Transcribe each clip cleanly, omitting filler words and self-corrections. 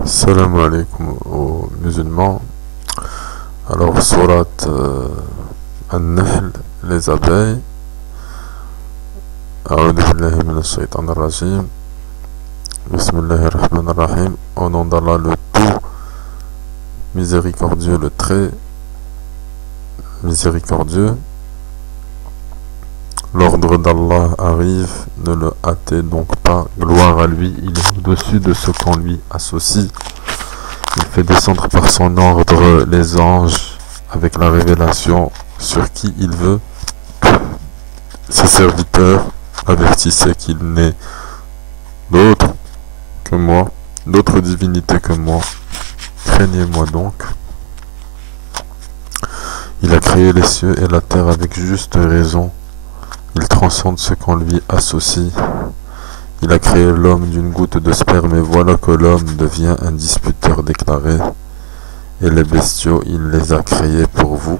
Salam alaikum aux musulmans. Alors, sourate An-Nahl, les abeilles. A'udhu billahi minash shaitanir rajim. Bismillahir rahmanir rahim. Au nom d'Allah, le tout miséricordieux, le très miséricordieux. L'ordre d'Allah arrive, ne le hâtez donc pas. Gloire à lui, il est au-dessus de ce qu'on lui associe. Il fait descendre par son ordre les anges avec la révélation sur qui il veut. Ses serviteurs avertissaient qu'il n'est d'autre que moi, d'autre divinité que moi. Craignez-moi donc. Il a créé les cieux et la terre avec juste raison. Il transcende ce qu'on lui associe. Il a créé l'homme d'une goutte de sperme et voilà que l'homme devient un disputeur déclaré. Et les bestiaux, il les a créés pour vous.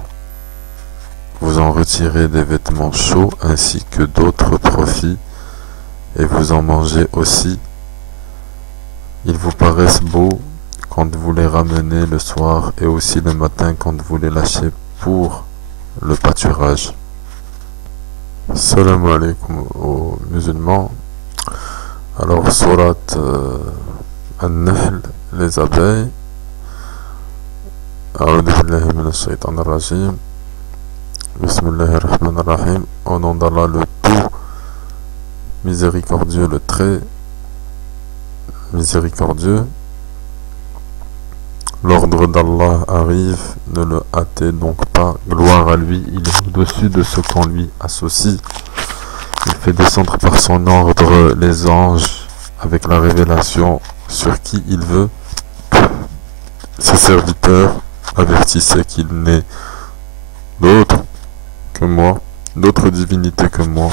Vous en retirez des vêtements chauds ainsi que d'autres profits et vous en mangez aussi. Ils vous paraissent beaux quand vous les ramenez le soir et aussi le matin quand vous les lâchez pour le pâturage. Salam alaikum aux musulmans. Alors, sourate An-Nahl, les abeilles. A'udhu billahi minash shaitanir rajim. Bismillahir rahmanir rahim. Au nom d'Allah, le tout miséricordieux, le très miséricordieux. L'ordre d'Allah arrive, ne le hâtez donc pas. Gloire à lui, il est au-dessus de ce qu'on lui associe. Il fait descendre par son ordre les anges avec la révélation sur qui il veut. Ses serviteurs avertissaient qu'il n'est d'autre que moi, d'autre divinité que moi.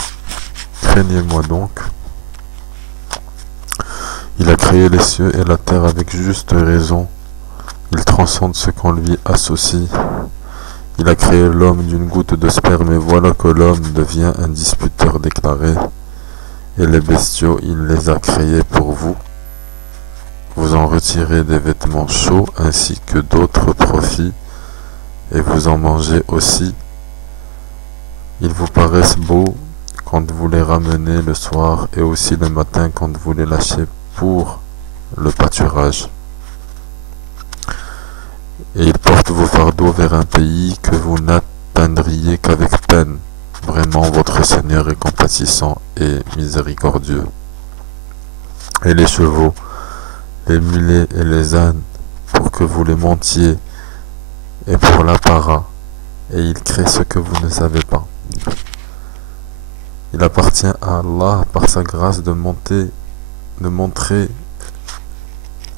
Craignez-moi donc. Il a créé les cieux et la terre avec juste raison. Il transcende ce qu'on lui associe. Il a créé l'homme d'une goutte de sperme et voilà que l'homme devient un disputeur déclaré. Et les bestiaux, il les a créés pour vous. Vous en retirez des vêtements chauds ainsi que d'autres profits et vous en mangez aussi. Ils vous paraissent beaux quand vous les ramenez le soir et aussi le matin quand vous les lâchez pour le pâturage. Et il porte vos fardeaux vers un pays que vous n'atteindriez qu'avec peine. Vraiment, votre Seigneur est compatissant et miséricordieux. Et les chevaux, les mulets et les ânes, pour que vous les montiez, et pour l'apparat, et il crée ce que vous ne savez pas. Il appartient à Allah, par sa grâce, de montrer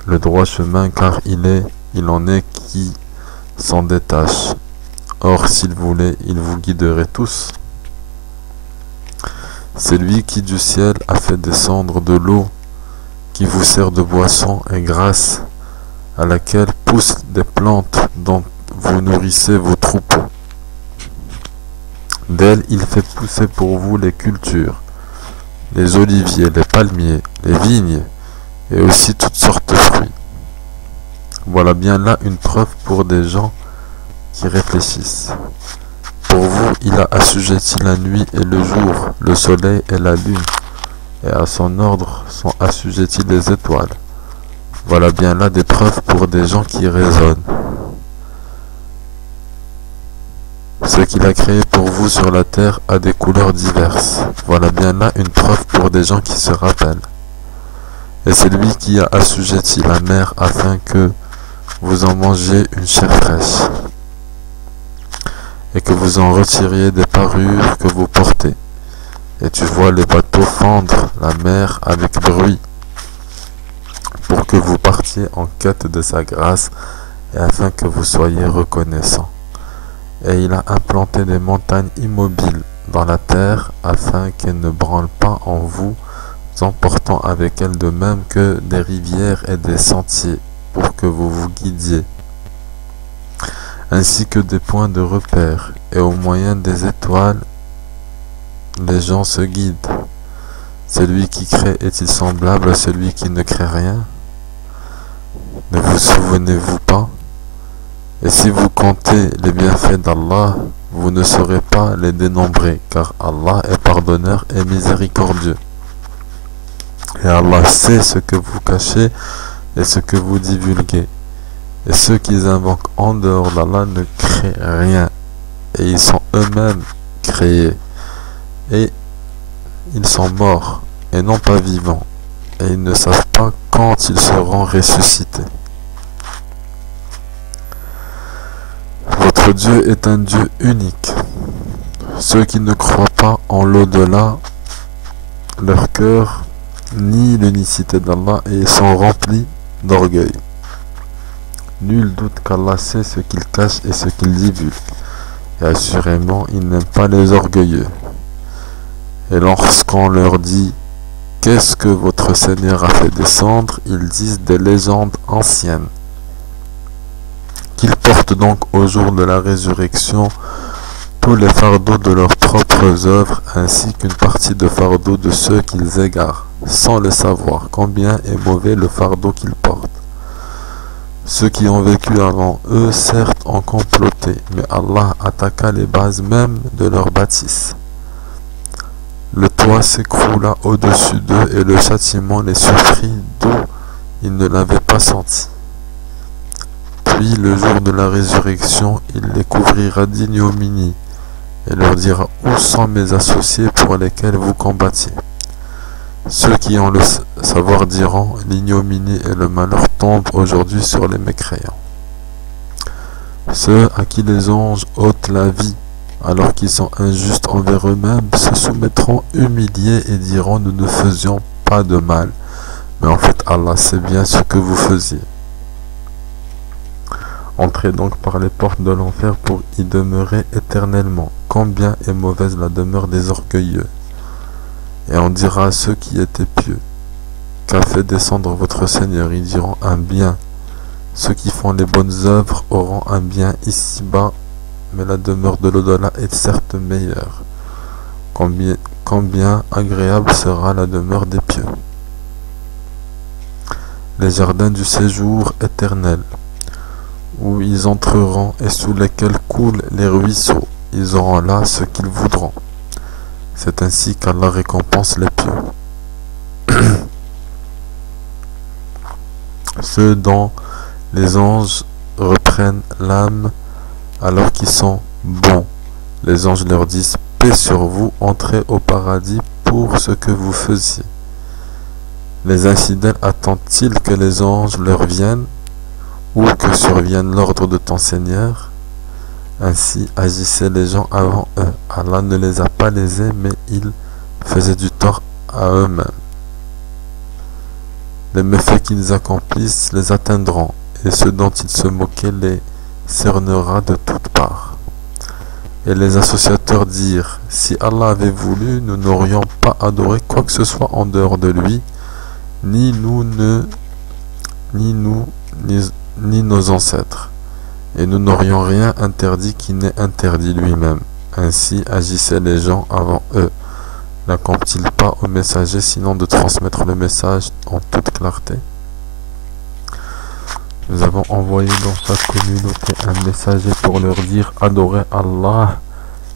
le droit chemin, car il en est qui s'en détache. Or, s'il voulait, il vous guiderait tous. C'est lui qui du ciel a fait descendre de l'eau, qui vous sert de boisson et grâce à laquelle poussent des plantes dont vous nourrissez vos troupeaux. D'elle, il fait pousser pour vous les cultures, les oliviers, les palmiers, les vignes, et aussi toutes sortes de fruits. Voilà bien là une preuve pour des gens qui réfléchissent. Pour vous, il a assujetti la nuit et le jour, le soleil et la lune, et à son ordre sont assujettis les étoiles. Voilà bien là des preuves pour des gens qui raisonnent. Ce qu'il a créé pour vous sur la terre a des couleurs diverses. Voilà bien là une preuve pour des gens qui se rappellent. Et c'est lui qui a assujetti la mer afin que vous en mangiez une chair fraîche, et que vous en retiriez des parures que vous portez. Et tu vois les bateaux fendre la mer avec bruit, pour que vous partiez en quête de sa grâce, et afin que vous soyez reconnaissants. Et il a implanté des montagnes immobiles dans la terre, afin qu'elles ne branlent pas en vous, emportant avec elles de même que des rivières et des sentiers, pour que vous vous guidiez, ainsi que des points de repère, et au moyen des étoiles, les gens se guident. Celui qui crée est-il semblable à celui qui ne crée rien? Ne vous souvenez-vous pas? Et si vous comptez les bienfaits d'Allah, vous ne saurez pas les dénombrer, car Allah est pardonneur et miséricordieux. Et Allah sait ce que vous cachez et ce que vous divulguez. Et ceux qui invoquent en dehors d'Allah ne créent rien, et ils sont eux-mêmes créés. Et ils sont morts, et non pas vivants, et ils ne savent pas quand ils seront ressuscités. Votre Dieu est un Dieu unique. Ceux qui ne croient pas en l'au-delà, leur cœur nie l'unicité d'Allah et ils sont remplis d'orgueil. Nul doute qu'Allah sait ce qu'il cache et ce qu'il divulgue. Et assurément, il n'aime pas les orgueilleux. Et lorsqu'on leur dit « Qu'est-ce que votre Seigneur a fait descendre ?» ils disent des légendes anciennes. Qu'ils portent donc au jour de la résurrection tous les fardeaux de leurs propres œuvres ainsi qu'une partie de fardeau de ceux qu'ils égarent, sans le savoir combien est mauvais le fardeau qu'ils portent. Ceux qui ont vécu avant eux, certes, ont comploté, mais Allah attaqua les bases même de leur bâtisse. Le toit s'écroula au-dessus d'eux et le châtiment les surprit d'où ils ne l'avaient pas senti. Puis, le jour de la résurrection, il les couvrira d'ignominie et leur dira « Où sont mes associés pour lesquels vous combattiez ?» Ceux qui ont le savoir diront « L'ignominie et le malheur tombent aujourd'hui sur les mécréants. » Ceux à qui les anges ôtent la vie, alors qu'ils sont injustes envers eux-mêmes, se soumettront humiliés et diront « Nous ne faisions pas de mal, mais en fait Allah sait bien ce que vous faisiez. » Entrez donc par les portes de l'enfer pour y demeurer éternellement. Combien est mauvaise la demeure des orgueilleux. Et on dira à ceux qui étaient pieux, qu'a fait descendre votre Seigneur? Ils diront un bien. Ceux qui font les bonnes œuvres auront un bien ici-bas, mais la demeure de l'au-delà est certes meilleure. Combien agréable sera la demeure des pieux. Les jardins du séjour éternel, où ils entreront et sous lesquels coulent les ruisseaux, ils auront là ce qu'ils voudront. C'est ainsi qu'Allah récompense les pieux. Ceux dont les anges reprennent l'âme alors qu'ils sont bons. Les anges leur disent « Paix sur vous, entrez au paradis pour ce que vous faisiez. » Les infidèles attendent-ils que les anges leur viennent ou que survienne l'ordre de ton Seigneur? Ainsi agissaient les gens avant eux. Allah ne les a pas lésés, mais ils faisaient du tort à eux-mêmes. Les méfaits qu'ils accomplissent les atteindront, et ceux dont ils se moquaient les cernera de toutes parts. Et les associateurs dirent, si Allah avait voulu, nous n'aurions pas adoré quoi que ce soit en dehors de lui, ni nos ancêtres, et nous n'aurions rien interdit qui n'ait interdit lui-même. Ainsi agissaient les gens avant eux. N'accomplit-il pas aux messagers sinon de transmettre le message en toute clarté? Nous avons envoyé dans chaque communauté un messager pour leur dire adorez Allah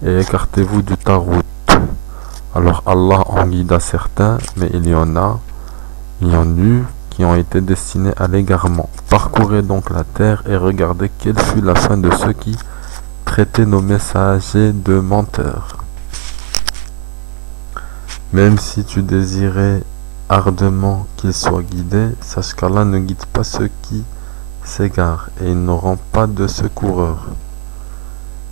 et écartez-vous du tarout. Alors Allah en guida certains, mais il y en eut qui ont été destinés à l'égarement. Parcourez donc la terre et regardez quelle fut la fin de ceux qui traitaient nos messagers de menteurs. Même si tu désirais ardemment qu'ils soient guidés, sache qu'Allah ne guide pas ceux qui s'égarent, et ils n'auront pas de secoureurs.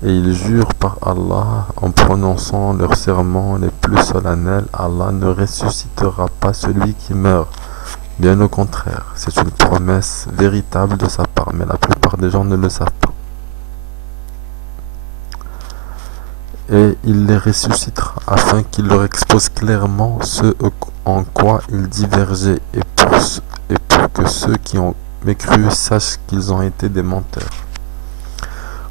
Et ils jurent par Allah en prononçant leurs serments les plus solennels, Allah ne ressuscitera pas celui qui meurt. Bien au contraire, c'est une promesse véritable de sa part, mais la plupart des gens ne le savent pas. Et il les ressuscitera, afin qu'il leur expose clairement ce en quoi ils divergeaient, et pour que ceux qui ont mécru sachent qu'ils ont été des menteurs.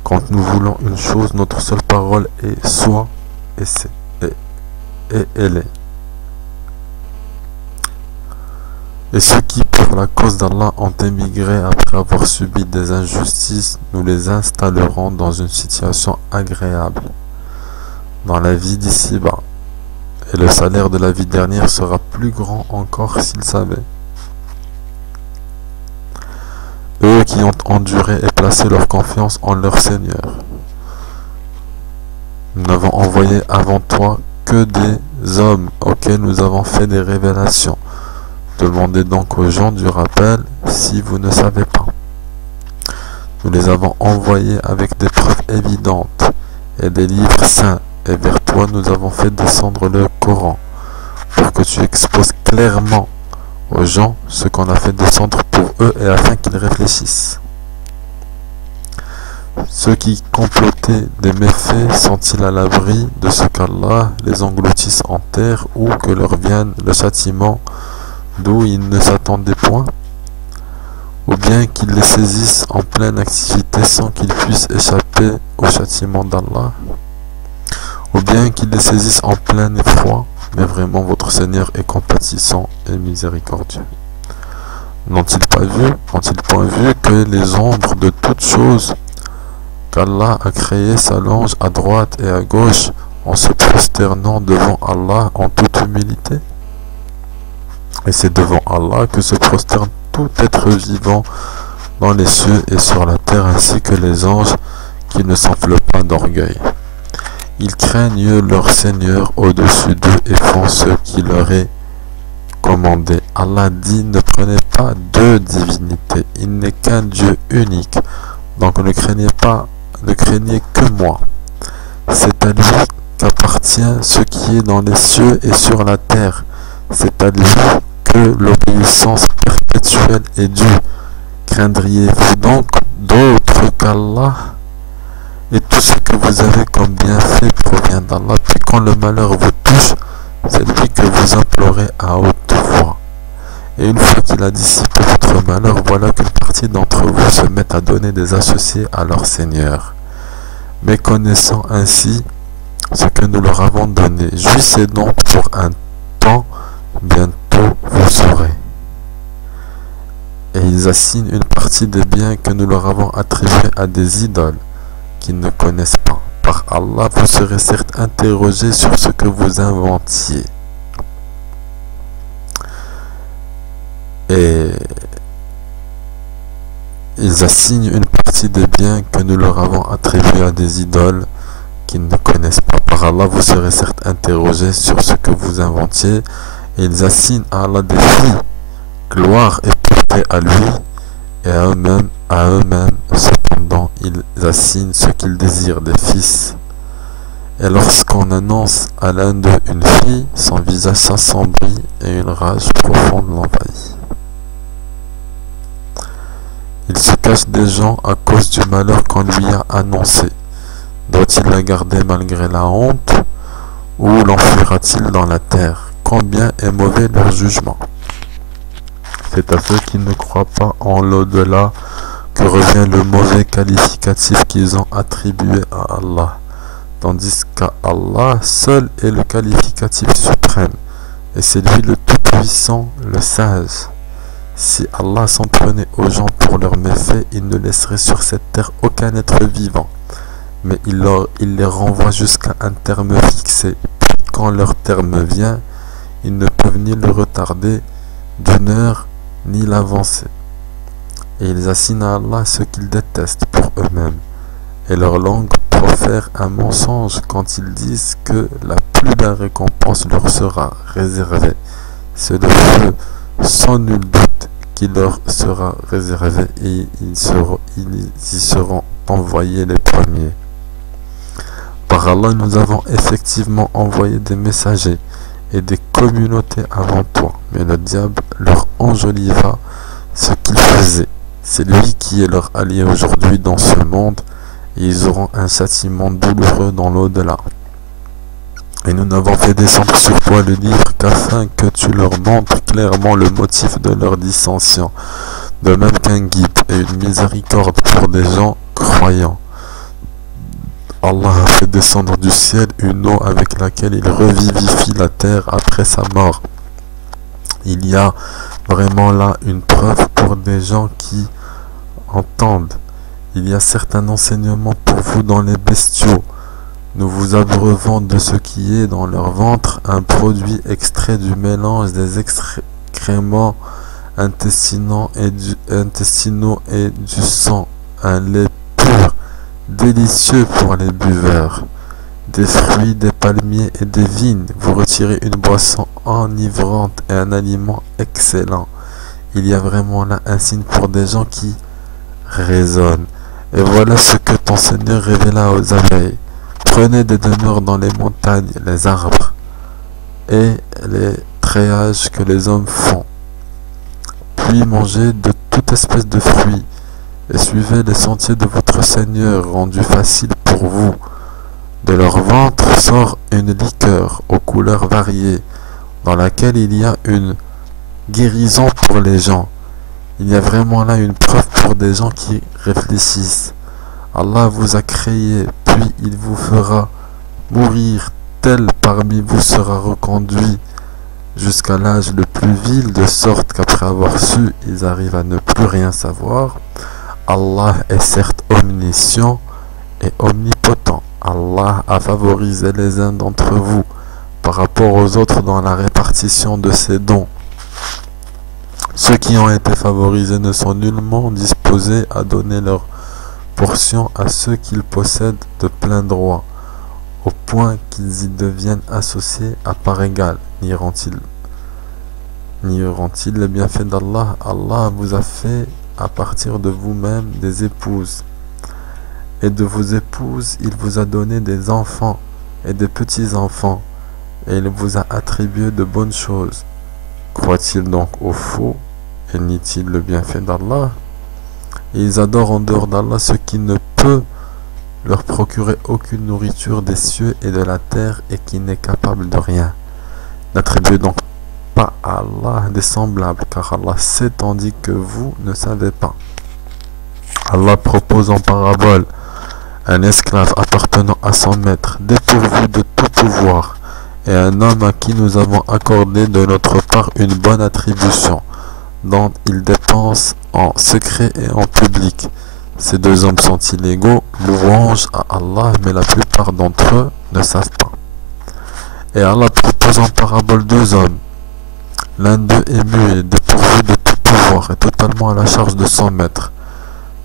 Quand nous voulons une chose, notre seule parole est soit, et c'est, et elle est. Et ceux qui, pour la cause d'Allah, ont émigré après avoir subi des injustices, nous les installerons dans une situation agréable, dans la vie d'ici-bas. Et le salaire de la vie dernière sera plus grand encore s'ils savaient. Eux qui ont enduré et placé leur confiance en leur Seigneur. Nous n'avons envoyé avant toi que des hommes auxquels nous avons fait des révélations. Demandez donc aux gens du rappel si vous ne savez pas. Nous les avons envoyés avec des preuves évidentes et des livres saints, et vers toi nous avons fait descendre le Coran, pour que tu exposes clairement aux gens ce qu'on a fait descendre pour eux et afin qu'ils réfléchissent. Ceux qui complotaient des méfaits sont-ils à l'abri de ce qu'Allah les engloutisse en terre ou que leur vienne le châtiment d'où ils ne s'attendaient point, ou bien qu'ils les saisissent en pleine activité sans qu'ils puissent échapper au châtiment d'Allah, ou bien qu'ils les saisissent en plein effroi, mais vraiment votre Seigneur est compatissant et miséricordieux. N'ont-ils point vu que les ombres de toutes choses qu'Allah a créées s'allongent à droite et à gauche en se prosternant devant Allah en toute humilité? Et c'est devant Allah que se prosterne tout être vivant dans les cieux et sur la terre, ainsi que les anges qui ne s'enflent pas d'orgueil. Ils craignent leur Seigneur au-dessus d'eux et font ce qui leur est commandé. Allah dit: ne prenez pas deux divinités, il n'est qu'un Dieu unique, donc ne craignez que moi. C'est à lui qu'appartient ce qui est dans les cieux et sur la terre. C'est à lui que l'obéissance perpétuelle est due. Craindriez-vous donc d'autre qu'Allah? Et tout ce que vous avez comme bienfait provient d'Allah. Puis quand le malheur vous touche, c'est lui que vous implorez à haute voix. Et une fois qu'il a dissipé votre malheur, voilà qu'une partie d'entre vous se met à donner des associés à leur Seigneur, méconnaissant ainsi ce que nous leur avons donné. Jouissez donc pour un temps, bientôt vous saurez. Et ils assignent une partie des biens que nous leur avons attribués à des idoles qu'ils ne connaissent pas. Par Allah, vous serez certes interrogés sur ce que vous inventiez. Et ils assignent une partie des biens que nous leur avons attribués à des idoles qu'ils ne connaissent pas. Par Allah, vous serez certes interrogés sur ce que vous inventiez. Et ils assignent à Allah des filles. Gloire est portée à lui et à eux-mêmes. Cependant, ils assignent ce qu'ils désirent des fils. Et lorsqu'on annonce à l'un d'eux une fille, son visage s'assombrit et une rage profonde l'envahit. Il se cache des gens à cause du malheur qu'on lui a annoncé. Doit-il la garder malgré la honte, ou l'enfuira-t-il dans la terre? Combien est mauvais leur jugement! C'est à ceux qui ne croient pas en l'au-delà que revient le mauvais qualificatif qu'ils ont attribué à Allah, tandis qu'à Allah seul est le qualificatif suprême, et c'est lui le tout-puissant, le sage. Si Allah s'en prenait aux gens pour leurs méfaits, il ne laisserait sur cette terre aucun être vivant, mais il les renvoie jusqu'à un terme fixé. Puis quand leur terme vient, ils ne peuvent ni le retarder d'une heure, ni l'avancer. Et ils assignent à Allah ce qu'ils détestent pour eux-mêmes, et leur langue profère un mensonge quand ils disent que la plus belle récompense leur sera réservée. C'est le feu, sans nul doute, qui leur sera réservé, et ils y seront envoyés les premiers. Par Allah, nous avons effectivement envoyé des messagers et des communautés avant toi, mais le diable leur enjoliva ce qu'ils faisaient. C'est lui qui est leur allié aujourd'hui dans ce monde, et ils auront un châtiment douloureux dans l'au-delà. Et nous n'avons fait descendre sur toi le livre qu'afin que tu leur montres clairement le motif de leur dissension, de même qu'un guide et une miséricorde pour des gens croyants. Allah a fait descendre du ciel une eau avec laquelle il revivifie la terre après sa mort. Il y a vraiment là une preuve pour des gens qui entendent. Il y a certains enseignements pour vous dans les bestiaux. Nous vous abreuvons de ce qui est dans leur ventre, un produit extrait du mélange des excréments intestinaux et du sang, un lait pur, délicieux pour les buveurs. Des fruits, des palmiers et des vignes, vous retirez une boisson enivrante et un aliment excellent. Il y a vraiment là un signe pour des gens qui raisonnent. Et voilà ce que ton Seigneur révéla aux abeilles. Prenez des demeures dans les montagnes, les arbres et les treillages que les hommes font. Puis mangez de toute espèce de fruits et suivez les sentiers de votre Seigneur rendus faciles pour vous. De leur ventre sort une liqueur aux couleurs variées dans laquelle il y a une guérison pour les gens. Il y a vraiment là une preuve pour des gens qui réfléchissent. Allah vous a créé, puis il vous fera mourir. Tel parmi vous sera reconduit jusqu'à l'âge le plus vil, de sorte qu'après avoir su, ils arrivent à ne plus rien savoir. Allah est certes omniscient et omnipotent. Allah a favorisé les uns d'entre vous par rapport aux autres dans la répartition de ses dons. Ceux qui ont été favorisés ne sont nullement disposés à donner leur portion à ceux qu'ils possèdent de plein droit, au point qu'ils y deviennent associés à part égale. Nieront-ils les bienfaits d'Allah? Allah vous a fait à partir de vous-même des épouses, et de vos épouses il vous a donné des enfants et des petits-enfants, et il vous a attribué de bonnes choses. Croient-ils donc au faux et nient-ils le bienfait d'Allah? Et ils adorent en dehors d'Allah ce qui ne peut leur procurer aucune nourriture des cieux et de la terre et qui n'est capable de rien. N'attribuez donc pas à Allah des semblables, car Allah sait tandis que vous ne savez pas. Allah propose en parabole un esclave appartenant à son maître, dépourvu de tout pouvoir, et un homme à qui nous avons accordé de notre part une bonne attribution, dont il dépense en secret et en public. Ces deux hommes sont-ils égaux? Louange à Allah, mais la plupart d'entre eux ne savent pas. Et Allah propose en parabole deux hommes. L'un d'eux est muet, dépourvu de tout pouvoir et totalement à la charge de son maître.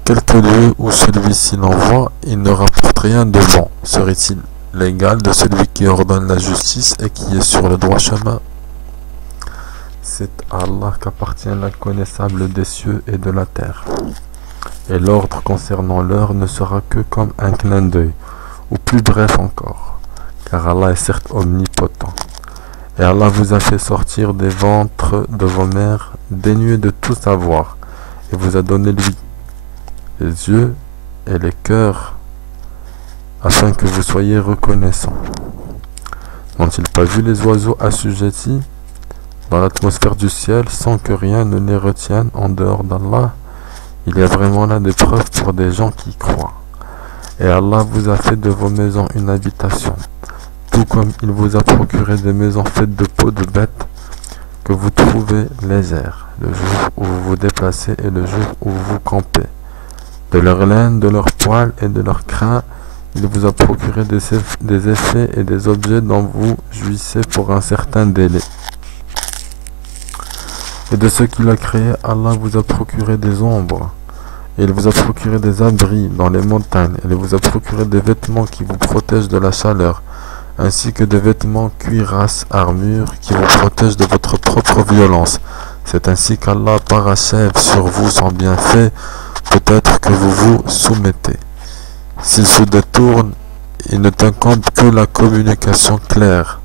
Quelque lieu où celui-ci l'envoie, il ne rapporte rien de bon. Serait-il l'égal de celui qui ordonne la justice et qui est sur le droit chemin? C'est à Allah qu'appartient l'inconnaissable des cieux et de la terre. Et l'ordre concernant l'heure ne sera que comme un clin d'œil, ou plus bref encore, car Allah est certes omnipotent. Et Allah vous a fait sortir des ventres de vos mères dénués de tout savoir, et vous a donné lui les yeux et les cœurs, afin que vous soyez reconnaissants. N'ont-ils pas vu les oiseaux assujettis dans l'atmosphère du ciel sans que rien ne les retienne en dehors d'Allah? Il y a vraiment là des preuves pour des gens qui croient. Et Allah vous a fait de vos maisons une habitation, tout comme il vous a procuré des maisons faites de peaux de bêtes que vous trouvez légères, le jour où vous vous déplacez et le jour où vous campez. De leur laine, de leurs poils et de leurs crins, il vous a procuré des effets et des objets dont vous jouissez pour un certain délai. Et de ce qu'il a créé, Allah vous a procuré des ombres, et il vous a procuré des abris dans les montagnes, et il vous a procuré des vêtements qui vous protègent de la chaleur, ainsi que des vêtements cuirasse, armure, qui vous protègent de votre propre violence. C'est ainsi qu'Allah parachève sur vous son bienfait, peut-être que vous vous soumettez. S'il se détourne, il ne t'incombe que la communication claire.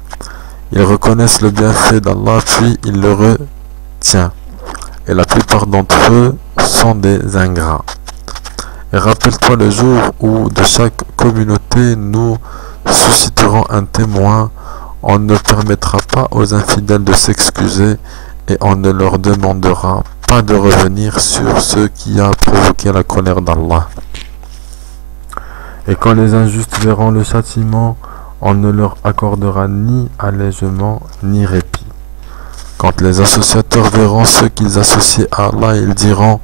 Ils reconnaissent le bienfait d'Allah, puis ils le retient. Et la plupart d'entre eux sont des ingrats. Et rappelle-toi le jour où de chaque communauté nous susciterons un témoin. On ne permettra pas aux infidèles de s'excuser et on ne leur demandera pas de revenir sur ce qui a provoqué la colère d'Allah. Et quand les injustes verront le châtiment, on ne leur accordera ni allègement ni répit. Quand les associateurs verront ceux qu'ils associent à Allah, ils diront: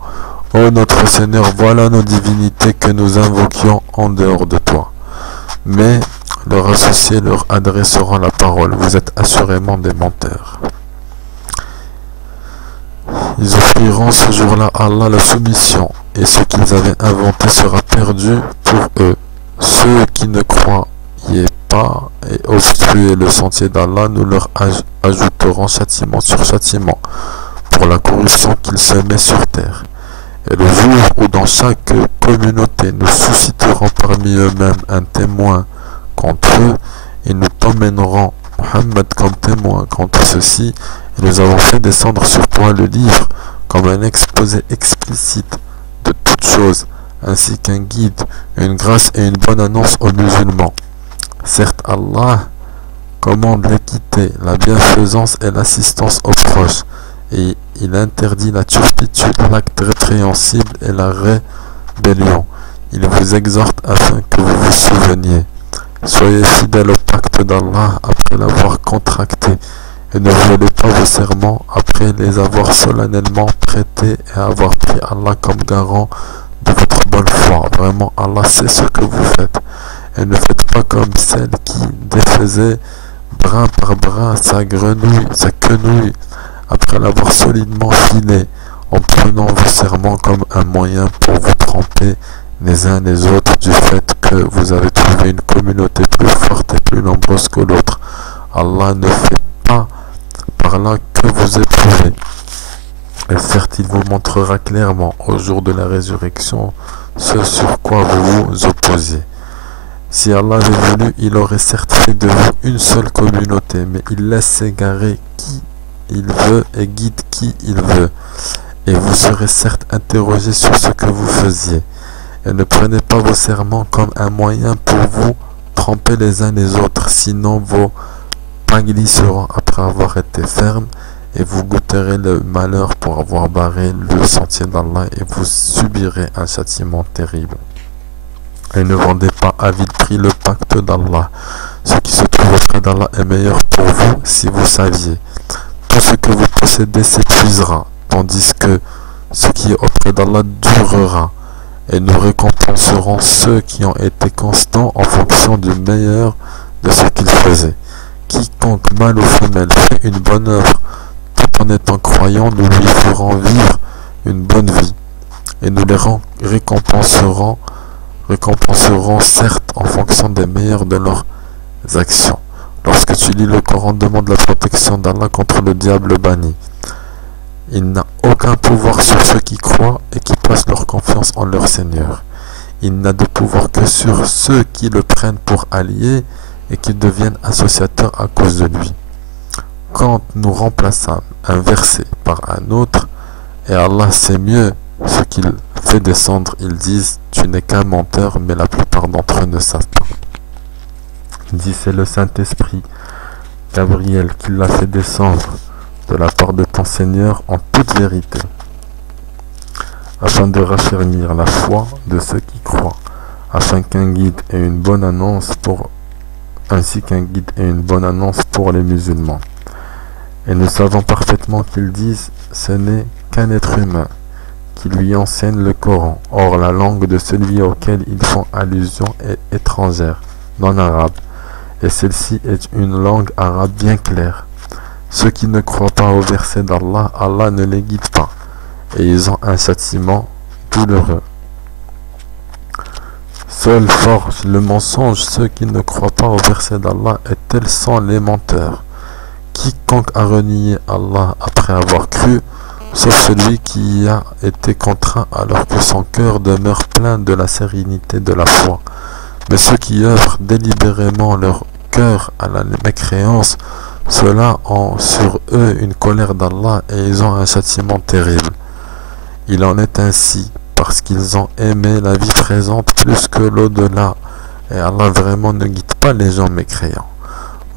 Ô notre Seigneur, voilà nos divinités que nous invoquions en dehors de toi. Mais leurs associés leur adresseront la parole: vous êtes assurément des menteurs. Ils offriront ce jour-là à Allah la soumission, et ce qu'ils avaient inventé sera perdu pour eux. Ceux qui ne croyaient pas et obstruaient le sentier d'Allah, nous leur ajouterons châtiment sur châtiment pour la corruption qu'ils semaient sur terre. Et le jour où dans chaque communauté nous susciterons parmi eux-mêmes un témoin contre eux, et nous t'emmènerons Muhammad comme témoin contre ceux-ci, et nous avons fait descendre sur toi le livre comme un exposé explicite de toutes choses, ainsi qu'un guide, une grâce et une bonne annonce aux musulmans. Certes, Allah commande l'équité, la bienfaisance et l'assistance aux proches, et il interdit la turpitude, l'acte répréhensible et la rébellion. Il vous exhorte afin que vous vous souveniez. Soyez fidèles au pacte d'Allah après l'avoir contracté, et ne violez pas vos serments après les avoir solennellement prêtés et avoir pris Allah comme garant de votre bonne foi. Vraiment, Allah sait ce que vous faites. Et ne faites pas comme celle qui défaisait brin par brin sa quenouille, après l'avoir solidement filé, en prenant vos serments comme un moyen pour vous tromper les uns les autres du fait que vous avez trouvé une communauté plus forte et plus nombreuse que l'autre. Allah ne fait pas par là que vous éprouvez. Et certes, il vous montrera clairement au jour de la résurrection ce sur quoi vous vous opposez. Si Allah avait voulu, il aurait certes fait de vous une seule communauté, mais il laisse s'égarer qui il veut et guide qui il veut. Et vous serez certes interrogé sur ce que vous faisiez. Et ne prenez pas vos serments comme un moyen pour vous tromper les uns les autres, sinon vos pas glisseront après avoir été fermes, et vous goûterez le malheur pour avoir barré le sentier d'Allah, et vous subirez un châtiment terrible. Et ne vendez pas à vide prix le pacte d'Allah. Ce qui se trouve auprès d'Allah est meilleur pour vous si vous saviez. Tout ce que vous possédez s'épuisera, tandis que ce qui est auprès d'Allah durera. Et nous récompenserons ceux qui ont été constants en fonction du meilleur de ce qu'ils faisaient. Quiconque mâle ou femelle fait une bonne œuvre, tout en étant croyant, nous lui ferons vivre une bonne vie. Et nous les récompenserons certes en fonction des meilleurs de leurs actions. Lorsque tu lis le Coran, demande la protection d'Allah contre le diable banni. Il n'a aucun pouvoir sur ceux qui croient et qui placent leur confiance en leur Seigneur. Il n'a de pouvoir que sur ceux qui le prennent pour allié et qui deviennent associateurs à cause de lui. Quand nous remplaçons un verset par un autre, et Allah sait mieux ce qu'il fait descendre, ils disent: tu n'es qu'un menteur, mais la plupart d'entre eux ne savent pas. Il dit: c'est le Saint-Esprit, Gabriel, qui l'a fait descendre de la part de ton Seigneur en toute vérité, afin de raffermir la foi de ceux qui croient, afin qu'un guide et une bonne annonce ainsi qu'un guide et une bonne annonce pour les musulmans. Et nous savons parfaitement qu'ils disent: ce n'est qu'un être humain qui lui enseigne le Coran. Or la langue de celui auquel ils font allusion est étrangère, non arabe, et celle-ci est une langue arabe bien claire. Ceux qui ne croient pas au verset d'Allah, Allah ne les guide pas, et ils ont un châtiment douloureux. Seuls forgent le mensonge ceux qui ne croient pas au verset d'Allah, et tels sont les menteurs. Quiconque a renié Allah après avoir cru, sauf celui qui y a été contraint alors que son cœur demeure plein de la sérénité de la foi. Mais ceux qui œuvrent délibérément leur cœur à la mécréance, ceux-là ont sur eux une colère d'Allah et ils ont un châtiment terrible. Il en est ainsi parce qu'ils ont aimé la vie présente plus que l'au-delà, et Allah vraiment ne guide pas les gens mécréants.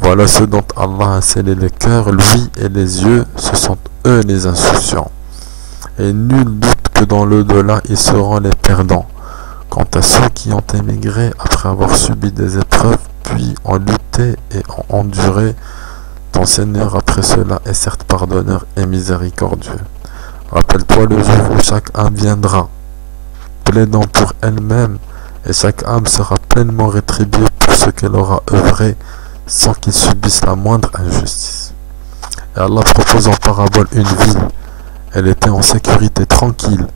Voilà ce dont Allah a scellé les cœurs, lui et les yeux, ce sont eux les insouciants. Et nul doute que dans l'au-delà, ils seront les perdants. Quant à ceux qui ont émigré après avoir subi des épreuves, puis ont lutté et ont enduré Ton Seigneur après cela est certes pardonneur et miséricordieux. Rappelle-toi le jour où chaque âme viendra, plaidant pour elle-même, et chaque âme sera pleinement rétribuée pour ce qu'elle aura œuvré, sans qu'il subisse la moindre injustice. Et Allah propose en parabole une ville. Elle était en sécurité tranquille.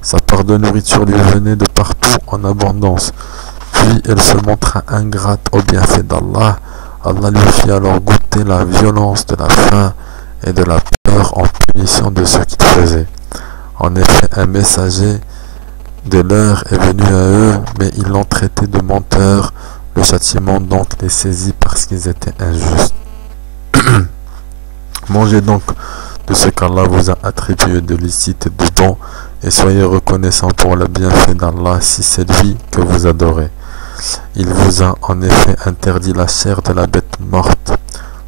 Sa part de nourriture lui venait de partout en abondance. Puis elle se montra ingrate au bienfait d'Allah. Allah lui fit alors goûter la violence de la faim et de la peur en punition de ce qu'il faisait. En effet, un messager de l'heure est venu à eux, mais ils l'ont traité de menteur. Le châtiment donc les saisit parce qu'ils étaient injustes. Mangez donc de ce qu'Allah vous a attribué de licite et de bon, et soyez reconnaissants pour le bienfait d'Allah si c'est lui que vous adorez. Il vous a en effet interdit la chair de la bête morte,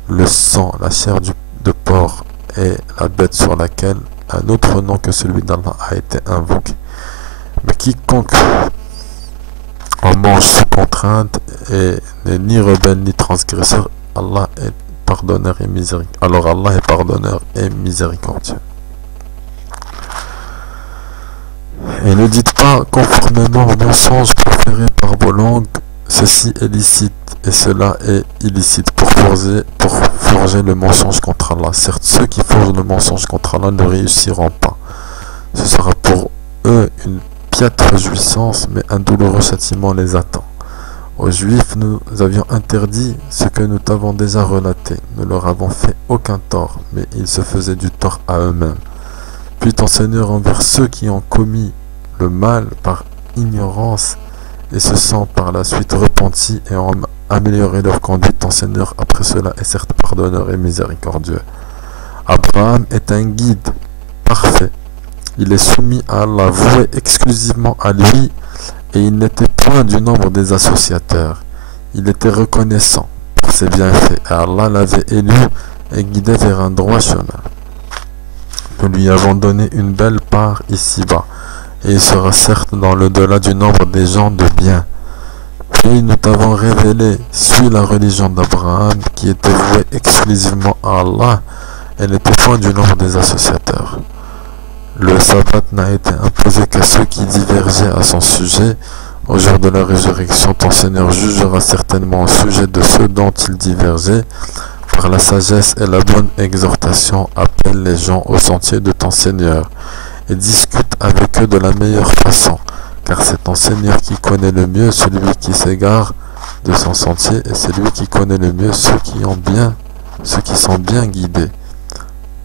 le sang, la chair de porc et la bête sur laquelle un autre nom que celui d'Allah a été invoqué. Mais quiconque en mange sous contrainte et n'est ni rebelle ni transgresseur, Allah est pardonneur et miséricordieux. Alors Allah est pardonneur et miséricordieux. Et ne dites pas conformément au mensonge proféré par vos langues, ceci est licite et cela est illicite pour forger le mensonge contre Allah. Certes, ceux qui forgent le mensonge contre Allah ne réussiront pas. Ce sera pour eux une piètre jouissance, mais un douloureux châtiment les attend. Aux Juifs, nous avions interdit ce que nous t'avons déjà relaté. Nous leur avons fait aucun tort, mais ils se faisaient du tort à eux-mêmes. Puis ton Seigneur envers ceux qui ont commis le mal par ignorance et se sont par la suite repentis et ont amélioré leur conduite. Ton Seigneur après cela est certes pardonneur et miséricordieux. Abraham est un guide parfait. Il est soumis à Allah, voué exclusivement à lui, et il n'était point du nombre des associateurs. Il était reconnaissant pour ses bienfaits, et Allah l'avait élu et guidé vers un droit chemin. Nous lui avons donné une belle part ici-bas, et il sera certes dans l'au-delà du nombre des gens de bien. Puis nous t'avons révélé, suis la religion d'Abraham, qui était vouée exclusivement à Allah, et n'était point du nombre des associateurs. Le sabbat n'a été imposé qu'à ceux qui divergeaient à son sujet. Au jour de la résurrection, ton Seigneur jugera certainement au sujet de ceux dont il divergeait. Par la sagesse et la bonne exhortation, appelle les gens au sentier de ton Seigneur et discute avec eux de la meilleure façon, car c'est ton Seigneur qui connaît le mieux celui qui s'égare de son sentier, et c'est lui qui connaît le mieux ceux qui sont bien guidés.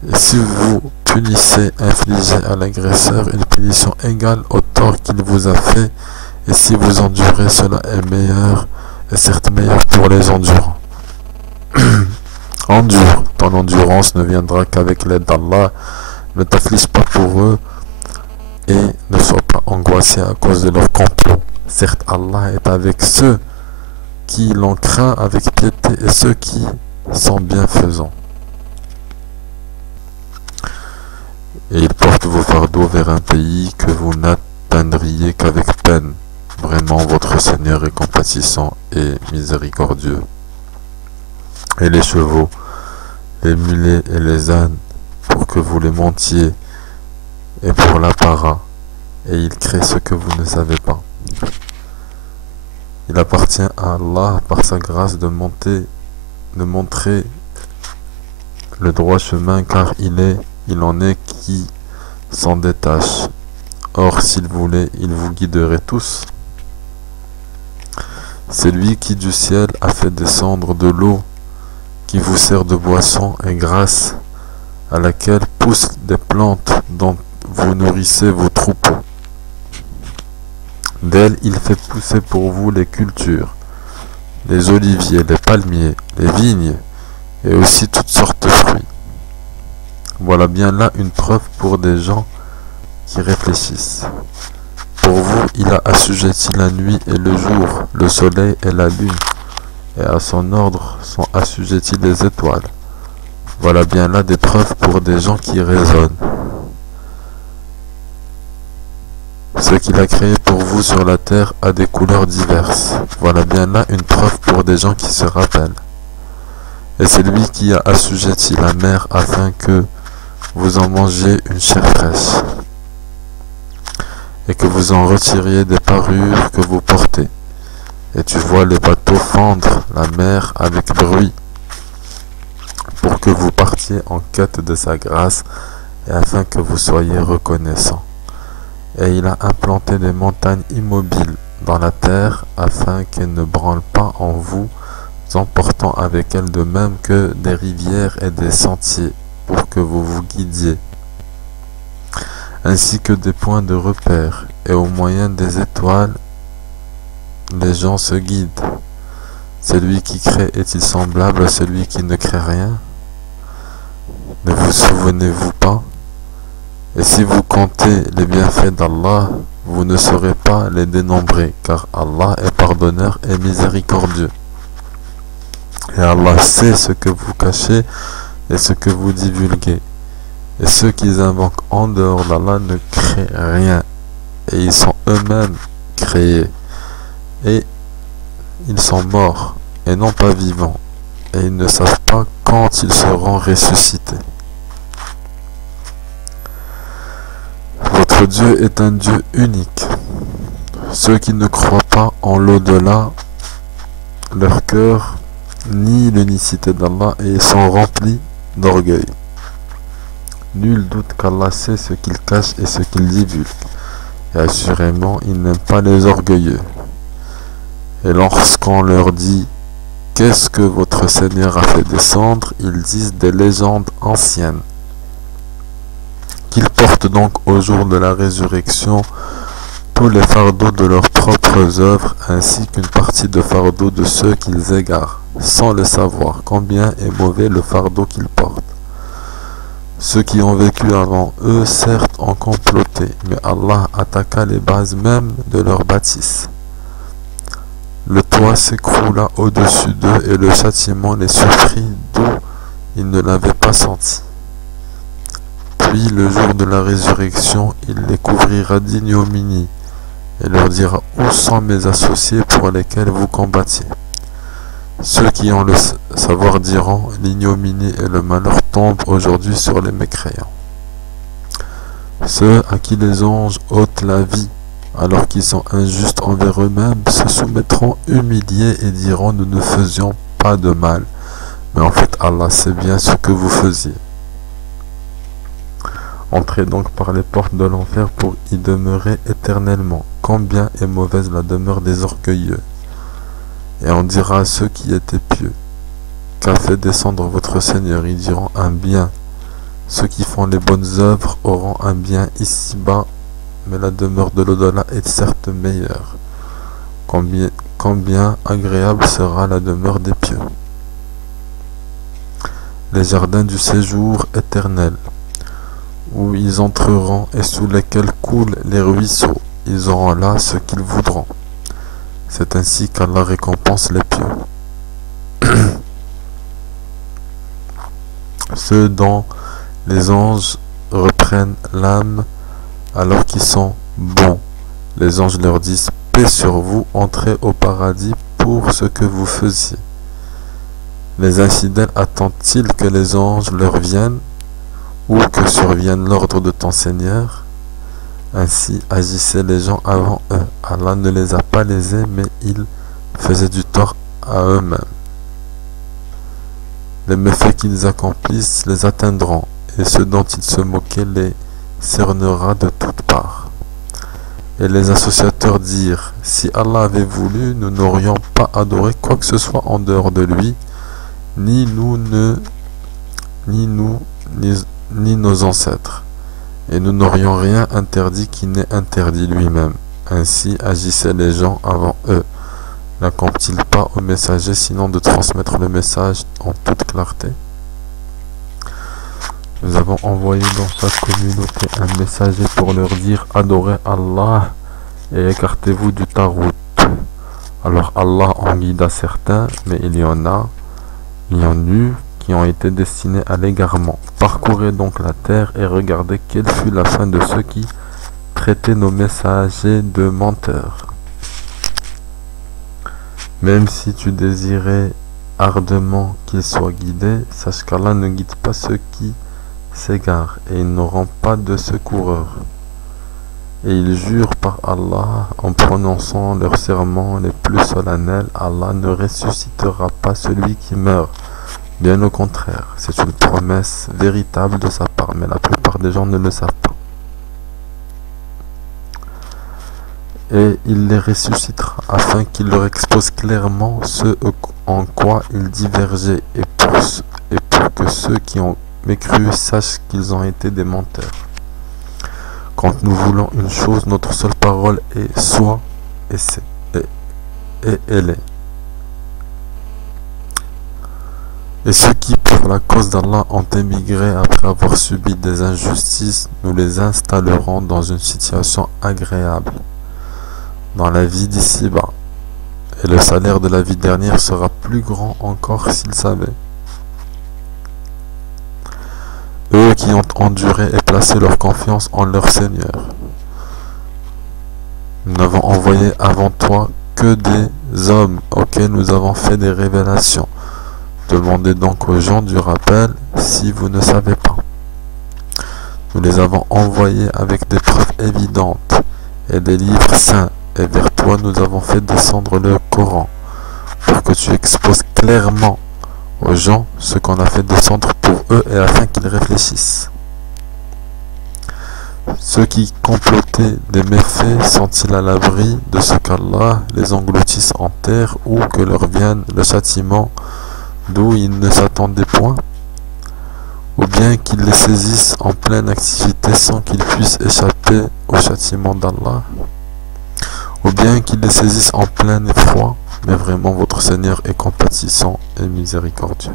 Et si vous punissez, infligez à l'agresseur une punition égale au tort qu'il vous a fait, et si vous endurez, cela est meilleur, et certes meilleur pour les endurants. Endure, ton endurance ne viendra qu'avec l'aide d'Allah. Ne t'afflige pas pour eux, et ne sois pas angoissé à cause de leur complot. Certes, Allah est avec ceux qui l'ont craint avec piété et ceux qui sont bienfaisants. Et il porte vos fardeaux vers un pays que vous n'atteindriez qu'avec peine. Vraiment, votre Seigneur est compatissant et miséricordieux. Et les chevaux, les mulets et les ânes, pour que vous les montiez, et pour l'apparat, et il crée ce que vous ne savez pas. Il appartient à Allah, par sa grâce, de montrer le droit chemin, car il en est qui s'en détache. Or, s'il voulait, il vous guiderait tous. C'est lui qui du ciel a fait descendre de l'eau, qui vous sert de boisson, et grâce à laquelle poussent des plantes dont vous nourrissez vos troupeaux. D'elle, il fait pousser pour vous les cultures, les oliviers, les palmiers, les vignes, et aussi toutes sortes de fruits. Voilà bien là une preuve pour des gens qui réfléchissent. Pour vous, il a assujetti la nuit et le jour, le soleil et la lune, et à son ordre sont assujettis les étoiles. Voilà bien là des preuves pour des gens qui raisonnent. Ce qu'il a créé pour vous sur la terre a des couleurs diverses. Voilà bien là une preuve pour des gens qui se rappellent. Et c'est lui qui a assujetti la mer afin que vous en mangiez une chair fraîche, et que vous en retiriez des parures que vous portez. Et tu vois les bateaux fendre la mer avec bruit, pour que vous partiez en quête de sa grâce, et afin que vous soyez reconnaissants. Et il a implanté des montagnes immobiles dans la terre, afin qu'elles ne branlent pas en vous, emportant avec elles de même que des rivières et des sentiers, pour que vous vous guidiez, ainsi que des points de repère, et au moyen des étoiles, les gens se guident. Celui qui crée est-il semblable à celui qui ne crée rien? Ne vous souvenez-vous pas? Et si vous comptez les bienfaits d'Allah, vous ne saurez pas les dénombrer, car Allah est pardonneur et miséricordieux. Et Allah sait ce que vous cachez et ce que vous divulguez. Et ceux qui invoquent en dehors d'Allah ne créent rien, et ils sont eux-mêmes créés. Et ils sont morts, et non pas vivants, et ils ne savent pas quand ils seront ressuscités. Votre Dieu est un Dieu unique. Ceux qui ne croient pas en l'au-delà, leur cœur nie l'unicité d'Allah et ils sont remplis d'orgueil. Nul doute qu'Allah sait ce qu'il cache et ce qu'il divulgue. Et assurément, il n'aime pas les orgueilleux. Et lorsqu'on leur dit « Qu'est-ce que votre Seigneur a fait descendre ?» ils disent des légendes anciennes. Qu'ils portent donc au jour de la résurrection tous les fardeaux de leurs propres œuvres, ainsi qu'une partie de fardeau de ceux qu'ils égarent, sans le savoir, combien est mauvais le fardeau qu'ils portent. Ceux qui ont vécu avant eux, certes, ont comploté, mais Allah attaqua les bases même de leur bâtisse. Le toit s'écroula au-dessus d'eux et le châtiment les surprit d'où ils ne l'avaient pas senti. Puis, le jour de la résurrection, il les couvrira d'ignominie et leur dira « Où sont mes associés pour lesquels vous combattiez ?» Ceux qui ont le savoir diront « L'ignominie et le malheur tombent aujourd'hui sur les mécréants. » Ceux à qui les anges ôtent la vie, alors qu'ils sont injustes envers eux-mêmes, se soumettront humiliés et diront « Nous ne faisions pas de mal, mais en fait Allah sait bien ce que vous faisiez. » Entrez donc par les portes de l'enfer pour y demeurer éternellement. Combien est mauvaise la demeure des orgueilleux. Et on dira à ceux qui étaient pieux, qu'a fait descendre votre Seigneur? Ils diront un bien. Ceux qui font les bonnes œuvres auront un bien ici-bas, mais la demeure de l'au-delà est certes meilleure. Combien agréable sera la demeure des pieux. Les jardins du séjour éternel, où ils entreront et sous lesquels coulent les ruisseaux, ils auront là ce qu'ils voudront. C'est ainsi qu'Allah récompense les pieux. Ceux dont les anges reprennent l'âme alors qu'ils sont bons, les anges leur disent « Paix sur vous, entrez au paradis pour ce que vous faisiez. » Les infidèles attendent-ils que les anges leur viennent ou que survienne l'ordre de ton Seigneur? Ainsi agissaient les gens avant eux. Allah ne les a pas lésés, mais ils faisaient du tort à eux-mêmes. Les méfaits qu'ils accomplissent les atteindront, et ceux dont ils se moquaient les cernera de toutes parts. Et les associateurs dirent, si Allah avait voulu, nous n'aurions pas adoré quoi que ce soit en dehors de lui, ni nos ancêtres, et nous n'aurions rien interdit qui n'ait interdit lui-même. Ainsi agissaient les gens avant eux. N'accomplit-il pas aux messagers sinon de transmettre le message en toute clarté? Nous avons envoyé dans chaque communauté un messager pour leur dire adorez Allah et écartez-vous du tarout. Alors Allah en guida certains, mais il y en eut qui ont été destinés à l'égarement. Parcourez donc la terre et regardez quelle fut la fin de ceux qui traitaient nos messagers de menteurs. Même si tu désirais ardemment qu'ils soient guidés, sache qu'Allah ne guide pas ceux qui s'égarent, et il ne rend pas de secoureurs. Et ils jurent par Allah en prononçant leurs serments les plus solennels, Allah ne ressuscitera pas celui qui meurt. Bien au contraire, c'est une promesse véritable de sa part, mais la plupart des gens ne le savent pas. Et il les ressuscitera afin qu'il leur expose clairement ce en quoi ils divergeaient, et pour que ceux qui ont mécru sachent qu'ils ont été des menteurs. Quand nous voulons une chose, notre seule parole est soit, et c'est, et elle est. Et ceux qui, pour la cause d'Allah, ont émigré après avoir subi des injustices, nous les installerons dans une situation agréable dans la vie d'ici-bas. Et le salaire de la vie dernière sera plus grand encore s'ils savaient. Eux qui ont enduré et placé leur confiance en leur Seigneur. Nous n'avons envoyé avant toi que des hommes auxquels nous avons fait des révélations. Demandez donc aux gens du rappel si vous ne savez pas. Nous les avons envoyés avec des preuves évidentes et des livres saints, et vers toi nous avons fait descendre le Coran, pour que tu exposes clairement aux gens ce qu'on a fait descendre pour eux et afin qu'ils réfléchissent. Ceux qui complotaient des méfaits sont-ils à l'abri de ce qu'Allah les engloutisse en terre ou que leur vienne le châtiment d'où ils ne s'attendaient point, ou bien qu'ils les saisissent en pleine activité sans qu'ils puissent échapper au châtiment d'Allah, ou bien qu'ils les saisissent en plein effroi, mais vraiment votre Seigneur est compatissant et miséricordieux.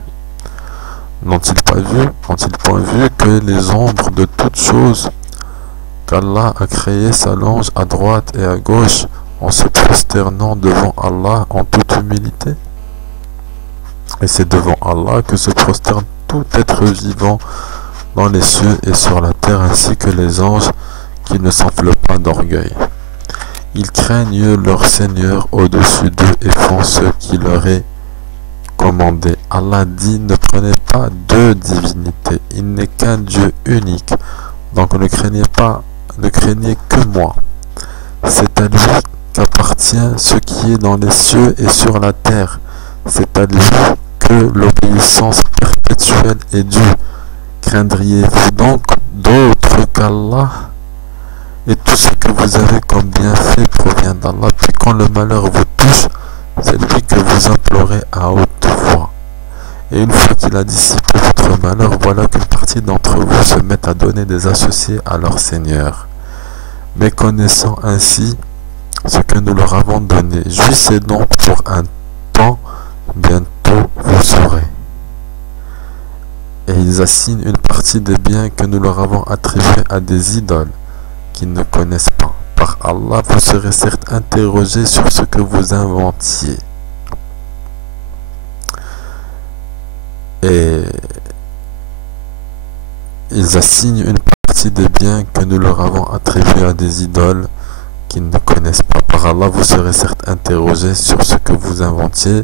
N'ont-ils pas vu que les ombres de toutes choses qu'Allah a créées s'allongent à droite et à gauche en se prosternant devant Allah en toute humilité? Et c'est devant Allah que se prosterne tout être vivant dans les cieux et sur la terre, ainsi que les anges qui ne s'enflent pas d'orgueil. Ils craignent leur Seigneur au-dessus d'eux et font ce qui leur est commandé. Allah dit: ne prenez pas deux divinités, il n'est qu'un Dieu unique, donc ne craignez que moi. C'est à lui qu'appartient ce qui est dans les cieux et sur la terre. C'est à lui que l'obéissance perpétuelle est due. Craindriez-vous donc d'autre qu'Allah? Et tout ce que vous avez comme bienfait provient d'Allah. Puis quand le malheur vous touche, c'est lui que vous implorez à haute voix. Et une fois qu'il a dissipé votre malheur, voilà qu'une partie d'entre vous se met à donner des associés à leur Seigneur, méconnaissant ainsi ce que nous leur avons donné. Jouissez donc pour un temps, bientôt vous saurez. Et ils assignent une partie des biens que nous leur avons attribués à des idoles qu'ils ne connaissent pas. Par Allah, vous serez certes interrogés sur ce que vous inventiez. Et ils assignent une partie des biens que nous leur avons attribués à des idoles qu'ils ne connaissent pas. Par Allah, vous serez certes interrogés sur ce que vous inventiez.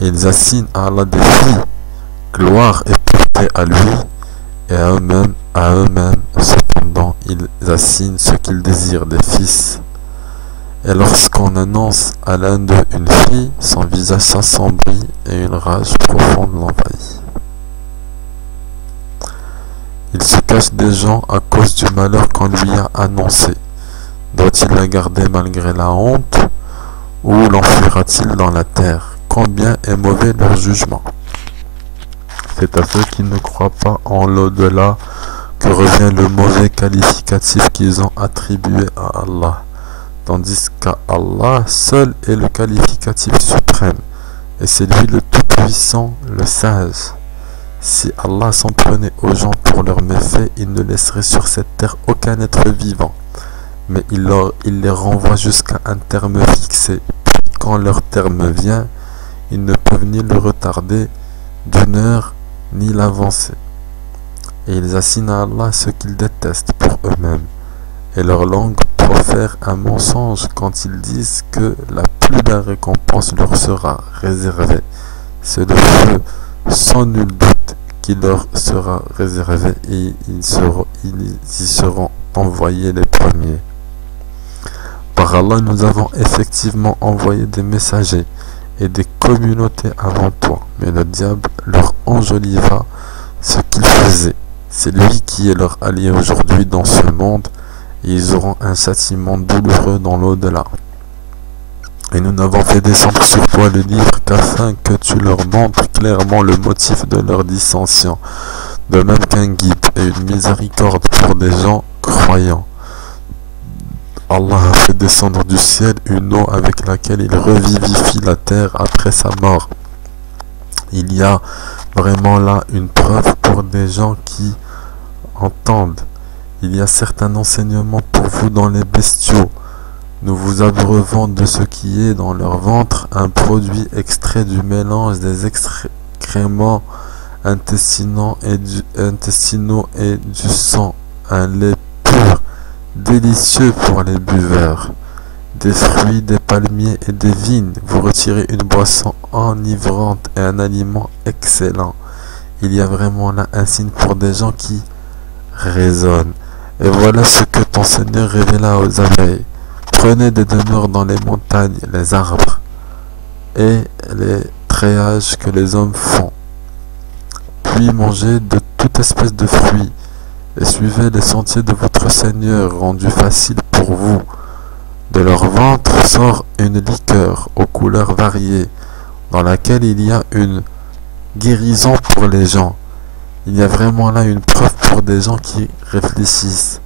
Et ils assignent à Allah des filles. Gloire est portée à lui et à eux-mêmes. Cependant, ils assignent ce qu'ils désirent des fils. Et lorsqu'on annonce à l'un d'eux une fille, son visage s'assombrit et une rage profonde l'envahit. Il se cache des gens à cause du malheur qu'on lui a annoncé. Doit-il la garder malgré la honte, ou l'enfuira-t-il dans la terre? Combien est mauvais leur jugement! C'est à ceux qui ne croient pas en l'au-delà que revient le mauvais qualificatif qu'ils ont attribué à Allah, tandis qu'à Allah seul est le qualificatif suprême, et c'est lui le tout-puissant, le sage. Si Allah s'en prenait aux gens pour leurs méfaits, il ne laisserait sur cette terre aucun être vivant, mais il les renvoie jusqu'à un terme fixé. Quand leur terme vient, ils ne peuvent ni le retarder d'une heure, ni l'avancer. Et ils assignent à Allah ce qu'ils détestent pour eux-mêmes, et leur langue profère un mensonge quand ils disent que la plus belle récompense leur sera réservée c'est le feu sans nul doute qui leur sera réservé et ils y seront envoyés les premiers. Par Allah, nous avons effectivement envoyé des messagers et des communautés avant toi, mais le diable leur enjoliva ce qu'ils faisaient. C'est lui qui est leur allié aujourd'hui dans ce monde, et ils auront un châtiment douloureux dans l'au-delà. Et nous n'avons fait descendre sur toi le livre qu'afin que tu leur montres clairement le motif de leur dissension, de même qu'un guide et une miséricorde pour des gens croyants. Allah a fait descendre du ciel une eau avec laquelle il revivifie la terre après sa mort. Il y a vraiment là une preuve pour des gens qui entendent. Il y a certains enseignements pour vous dans les bestiaux. Nous vous abreuvons de ce qui est dans leur ventre, un produit extrait du mélange des excréments intestinaux et du sang, un lait pur, délicieux pour les buveurs, des fruits, des palmiers et des vignes. Vous retirez une boisson enivrante et un aliment excellent. Il y a vraiment là un signe pour des gens qui raisonnent. Et voilà ce que ton Seigneur révéla aux abeilles. Prenez des demeures dans les montagnes, les arbres et les treillages que les hommes font. Puis mangez de toute espèce de fruits et suivez les sentiers de votre Seigneur rendus faciles pour vous. De leur ventre sort une liqueur aux couleurs variées, dans laquelle il y a une guérison pour les gens. Il y a vraiment là une preuve pour des gens qui réfléchissent.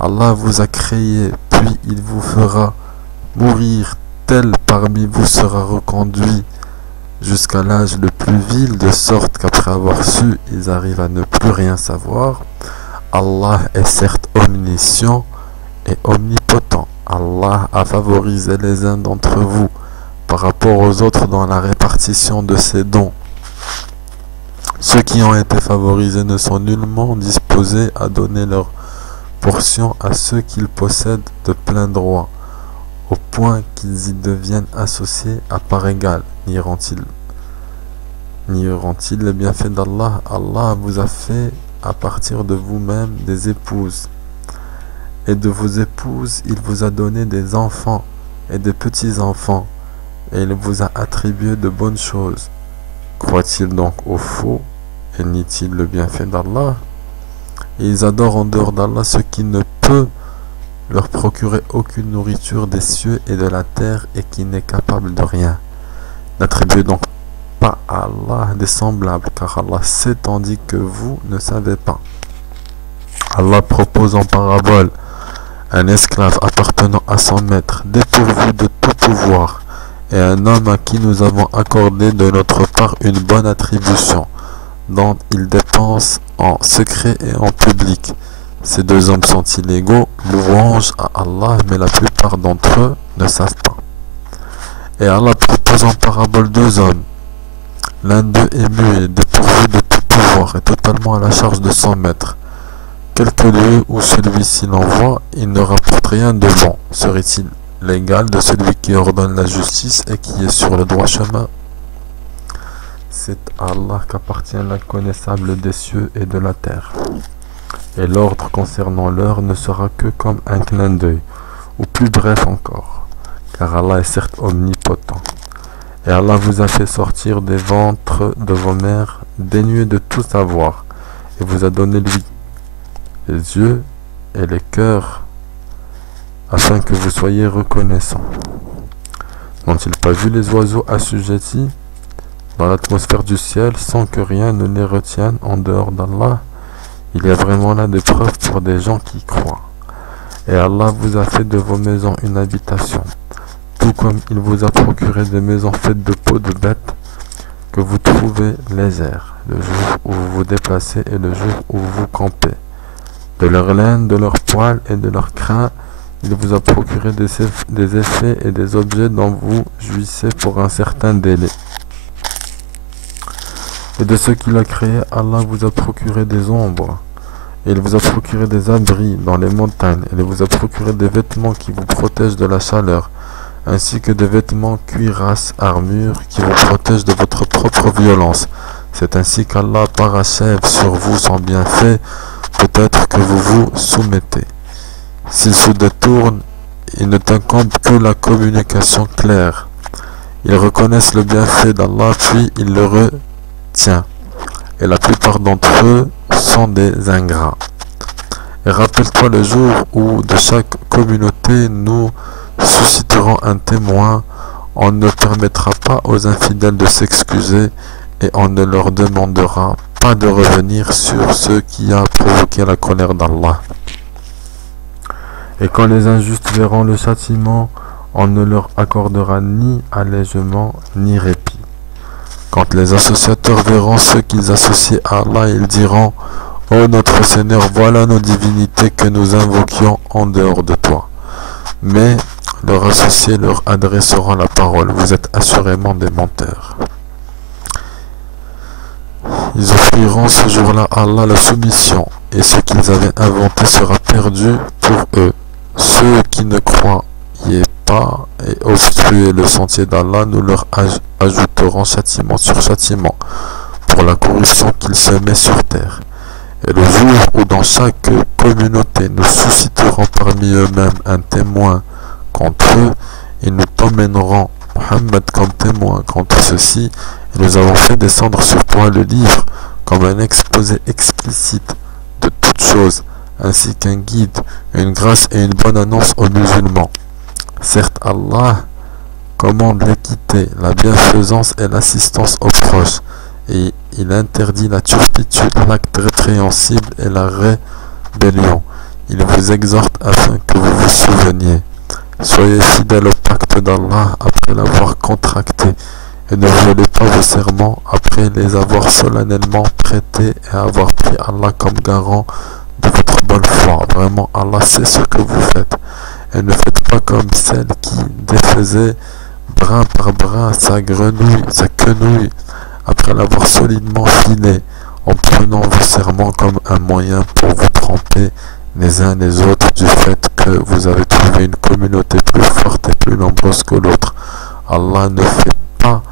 Allah vous a créé, puis il vous fera mourir, tel parmi vous sera reconduit jusqu'à l'âge le plus vil, de sorte qu'après avoir su, ils arrivent à ne plus rien savoir. Allah est certes omniscient et omnipotent. Allah a favorisé les uns d'entre vous par rapport aux autres dans la répartition de ses dons. Ceux qui ont été favorisés ne sont nullement disposés à donner leur portion à ceux qu'ils possèdent de plein droit, au point qu'ils y deviennent associés à part égale. Nieront-ils les bienfaits d'Allah? Allah vous a fait à partir de vous-même des épouses, et de vos épouses il vous a donné des enfants et des petits-enfants, et il vous a attribué de bonnes choses. Croient-ils donc au faux et nient-ils le bienfait d'Allah? Et ils adorent en dehors d'Allah ce qui ne peut leur procurer aucune nourriture des cieux et de la terre et qui n'est capable de rien. N'attribuez donc pas à Allah des semblables, car Allah sait tandis que vous ne savez pas. Allah propose en parabole un esclave appartenant à son maître, dépourvu de tout pouvoir, et un homme à qui nous avons accordé de notre part une bonne attribution, dont il dépense en secret et en public. Ces deux hommes sont-ils égaux? Louange à Allah, mais la plupart d'entre eux ne savent pas. Et Allah propose en parabole deux hommes. L'un d'eux est muet, dépourvu de tout pouvoir et totalement à la charge de son maître. Quelque lieu où celui-ci l'envoie, il ne rapporte rien de bon. Serait-il l'égal de celui qui ordonne la justice et qui est sur le droit chemin? C'est à Allah qu'appartient l'inconnaissable des cieux et de la terre. Et l'ordre concernant l'heure ne sera que comme un clin d'œil, ou plus bref encore, car Allah est certes omnipotent. Et Allah vous a fait sortir des ventres de vos mères dénués de tout savoir, et vous a donné lui les yeux et les cœurs, afin que vous soyez reconnaissants. N'ont-ils pas vu les oiseaux assujettis dans l'atmosphère du ciel sans que rien ne les retienne en dehors d'Allah? Il y a vraiment là des preuves pour des gens qui croient. Et Allah vous a fait de vos maisons une habitation, tout comme il vous a procuré des maisons faites de peaux de bêtes que vous trouvez légères, le jour où vous vous déplacez et le jour où vous campez. De leur laine, de leurs poils et de leurs crins, il vous a procuré des effets et des objets dont vous jouissez pour un certain délai. Et de ce qu'il a créé, Allah vous a procuré des ombres, et il vous a procuré des abris dans les montagnes, et il vous a procuré des vêtements qui vous protègent de la chaleur, ainsi que des vêtements cuirasse, armure, qui vous protègent de votre propre violence. C'est ainsi qu'Allah parachève sur vous son bienfait, peut-être que vous vous soumettez. S'il se détourne, il ne t'incombe que la communication claire. Ils reconnaissent le bienfait d'Allah, puis ils le retiennent. Et la plupart d'entre eux sont des ingrats. Et rappelle-toi le jour où de chaque communauté nous susciterons un témoin. On ne permettra pas aux infidèles de s'excuser et on ne leur demandera pas de revenir sur ce qui a provoqué la colère d'Allah. Et quand les injustes verront le châtiment, on ne leur accordera ni allègement ni répit. Quand les associateurs verront ceux qu'ils associent à Allah, ils diront: Ô notre Seigneur, voilà nos divinités que nous invoquions en dehors de toi. Mais leurs associés leur adresseront la parole: vous êtes assurément des menteurs. Ils offriront ce jour-là à Allah la soumission, et ce qu'ils avaient inventé sera perdu pour eux. Ceux qui ne croyaient pas et obstruaient le sentier d'Allah, nous leur ajouterons châtiment sur châtiment pour la corruption qu'ils semaient sur terre. Et le jour où dans chaque communauté nous susciterons parmi eux-mêmes un témoin contre eux, et nous t'emmènerons Muhammad comme témoin contre ceux-ci, et nous avons fait descendre sur toi le livre comme un exposé explicite de toutes choses, ainsi qu'un guide, une grâce et une bonne annonce aux musulmans. Certes, Allah commande l'équité, la bienfaisance et l'assistance aux proches, et il interdit la turpitude, l'acte répréhensible et la rébellion. Il vous exhorte afin que vous vous souveniez. Soyez fidèles au pacte d'Allah après l'avoir contracté, et ne violez pas vos serments après les avoir solennellement prêtés et avoir pris Allah comme garant de votre bonne foi. Vraiment, Allah sait ce que vous faites. Et ne faites pas comme celle qui défaisait brin par brin sa quenouille après l'avoir solidement filé, en prenant vos serments comme un moyen pour vous tromper les uns les autres du fait que vous avez trouvé une communauté plus forte et plus nombreuse que l'autre. Allah ne fait pas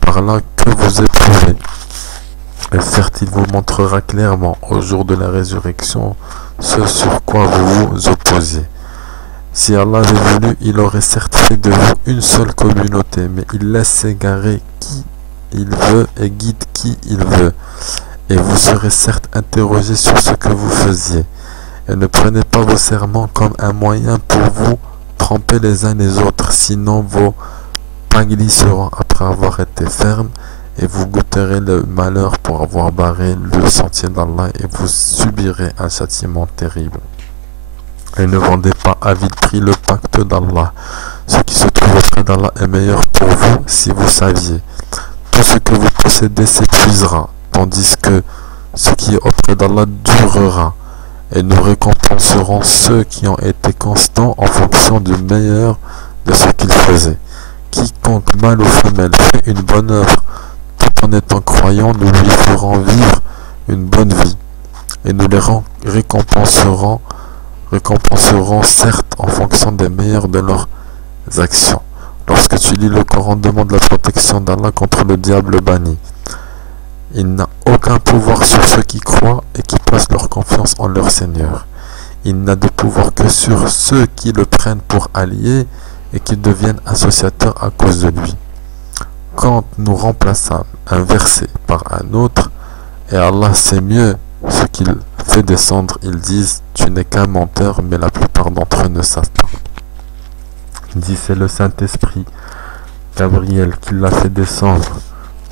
par là que vous éprouvez. Et certes, il vous montrera clairement au jour de la résurrection ce sur quoi vous vous opposez. Si Allah avait voulu, il aurait certes fait de vous une seule communauté, mais il laisse s'égarer qui il veut et guide qui il veut. Et vous serez certes interrogé sur ce que vous faisiez. Et ne prenez pas vos serments comme un moyen pour vous tromper les uns les autres, sinon vos pas glisseront après avoir été fermes, et vous goûterez le malheur pour avoir barré le sentier d'Allah, et vous subirez un châtiment terrible. Et ne vendez pas à vide prix le pacte d'Allah. Ce qui se trouve auprès d'Allah est meilleur pour vous si vous saviez. Tout ce que vous possédez s'épuisera, tandis que ce qui est auprès d'Allah durera. Et nous récompenserons ceux qui ont été constants en fonction du meilleur de ce qu'ils faisaient. Quiconque, mâle ou femelle, fait une bonne œuvre tout en étant croyant, nous lui ferons vivre une bonne vie. Et nous les récompenserons certes en fonction des meilleurs de leurs actions. Lorsque tu lis le Coran, demande la protection d'Allah contre le diable banni. Il n'a aucun pouvoir sur ceux qui croient et qui placent leur confiance en leur Seigneur. Il n'a de pouvoir que sur ceux qui le prennent pour alliés et qui deviennent associateurs à cause de lui. Quand nous remplaçons un verset par un autre, et Allah sait mieux ce qu'il fait descendre, ils disent: tu n'es qu'un menteur, mais la plupart d'entre eux ne savent pas. Il dit: c'est le Saint-Esprit, Gabriel, qui l'a fait descendre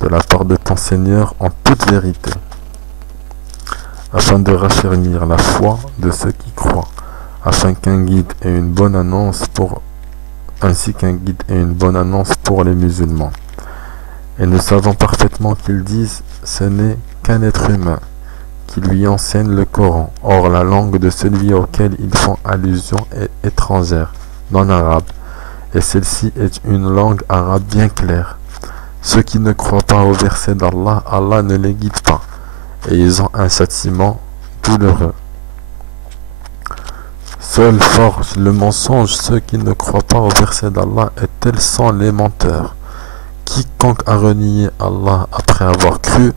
de la part de ton Seigneur en toute vérité, afin de raffermir la foi de ceux qui croient, afin qu'un guide et une bonne annonce ainsi qu'un guide et une bonne annonce pour les musulmans. Et nous savons parfaitement qu'ils disent: ce n'est qu'un être humain qui lui enseigne le Coran. Or, la langue de celui auquel ils font allusion est étrangère, non arabe, et celle-ci est une langue arabe bien claire. Ceux qui ne croient pas au verset d'Allah, Allah ne les guide pas, et ils ont un châtiment douloureux. Seule force le mensonge ceux qui ne croient pas au verset d'Allah, et tels sont les menteurs. Quiconque a renié Allah après avoir cru,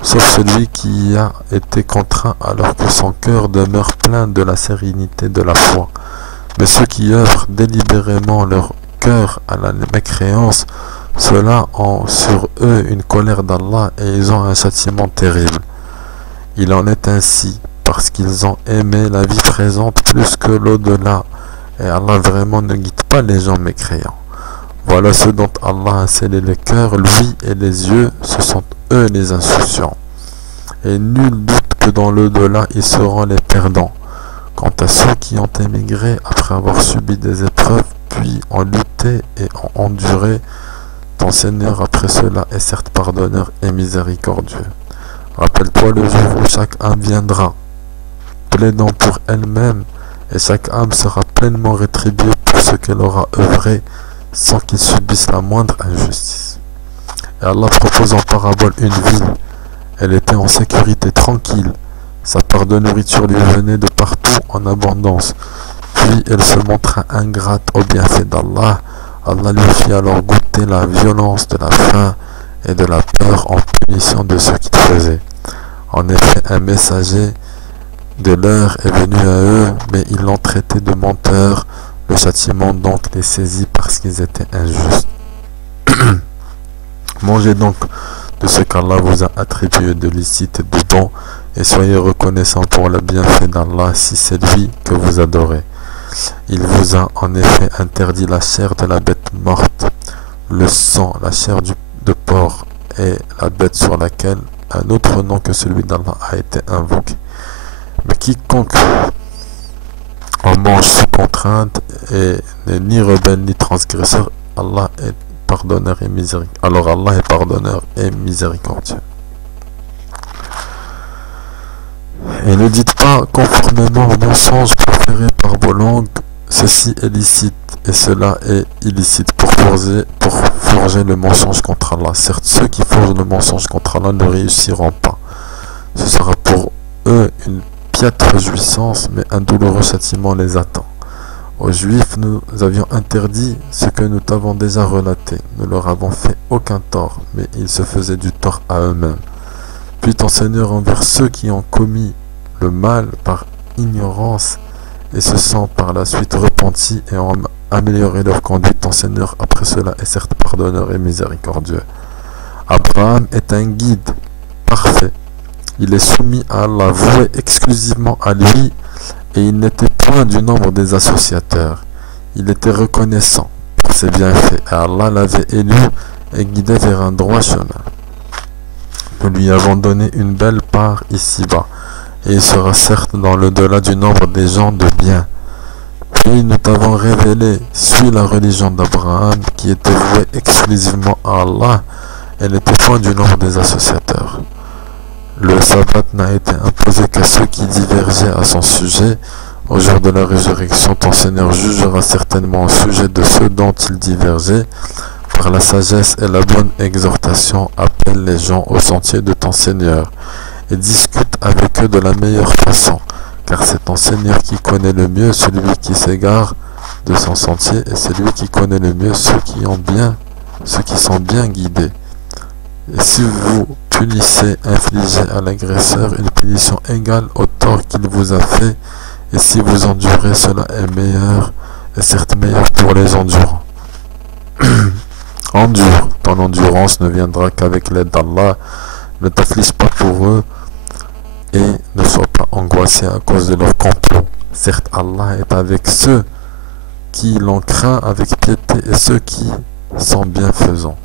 sauf celui qui y a été contraint alors que son cœur demeure plein de la sérénité de la foi. Mais ceux qui œuvrent délibérément leur cœur à la mécréance, ceux-là ont sur eux une colère d'Allah et ils ont un châtiment terrible. Il en est ainsi parce qu'ils ont aimé la vie présente plus que l'au-delà, et Allah vraiment ne guide pas les gens mécréants. Voilà ce dont Allah a scellé les cœurs, lui et les yeux, ce sont eux les insouciants. Et nul doute que dans l'au-delà, ils seront les perdants. Quant à ceux qui ont émigré après avoir subi des épreuves, puis ont lutté et ont enduré, ton Seigneur après cela est certes pardonneur et miséricordieux. Rappelle-toi le jour où chaque âme viendra, plaidant pour elle-même, et chaque âme sera pleinement rétribuée pour ce qu'elle aura œuvré, sans qu'il subisse la moindre injustice. Et Allah propose en parabole une ville. Elle était en sécurité tranquille. Sa part de nourriture lui venait de partout en abondance. Puis elle se montra ingrate au bienfait d'Allah. Allah lui fit alors goûter la violence de la faim et de la peur en punition de ce qu'il faisait. En effet, un messager de l'heure est venu à eux, mais ils l'ont traité de menteur. Le châtiment donc les saisit parce qu'ils étaient injustes. Mangez donc de ce qu'Allah vous a attribué de licite et de bon, et soyez reconnaissants pour le bienfait d'Allah si c'est lui que vous adorez. Il vous a en effet interdit la chair de la bête morte, le sang, la chair de porc et la bête sur laquelle un autre nom que celui d'Allah a été invoqué. Mais quiconque en mange sous contrainte et n'est ni rebelle ni transgresseur, Allah est pardonneur et miséricordieux. Alors Allah est pardonneur et miséricordieux. Et ne dites pas conformément au mensonge proféré par vos langues, ceci est licite et cela est illicite pour forger le mensonge contre Allah. Certes, ceux qui forgent le mensonge contre Allah ne réussiront pas. Ce sera pour eux une piètre jouissance, mais un douloureux châtiment les attend. Aux Juifs, nous avions interdit ce que nous t'avons déjà relaté. Nous leur avons fait aucun tort, mais ils se faisaient du tort à eux-mêmes. Puis ton Seigneur envers ceux qui ont commis le mal par ignorance et se sont par la suite repentis et ont amélioré leur conduite, ton Seigneur après cela est certes pardonneur et miséricordieux. Abraham est un guide parfait. Il est soumis à Allah, voué exclusivement à lui, et il n'était point du nombre des associateurs. Il était reconnaissant pour ses bienfaits, et Allah l'avait élu et guidé vers un droit chemin. Nous lui avons donné une belle part ici-bas, et il sera certes dans l'au-delà du nombre des gens de bien. Puis nous t'avons révélé, suis la religion d'Abraham, qui était vouée exclusivement à Allah, et n'était point du nombre des associateurs. Le sabbat n'a été imposé qu'à ceux qui divergeaient à son sujet. Au jour de la résurrection, ton Seigneur jugera certainement au sujet de ceux dont il divergeait. Par la sagesse et la bonne exhortation, appelle les gens au sentier de ton Seigneur et discute avec eux de la meilleure façon, car c'est ton Seigneur qui connaît le mieux celui qui s'égare de son sentier et c'est lui qui connaît le mieux ceux qui sont bien guidés. Et si vous punissez, infligez à l'agresseur une punition égale au tort qu'il vous a fait, et si vous endurez, cela est meilleur, et certes meilleur pour les endurants. Endure, ton endurance ne viendra qu'avec l'aide d'Allah, ne t'afflige pas pour eux, et ne sois pas angoissé à cause de leur complot. Certes, Allah est avec ceux qui l'ont craint avec piété et ceux qui sont bienfaisants.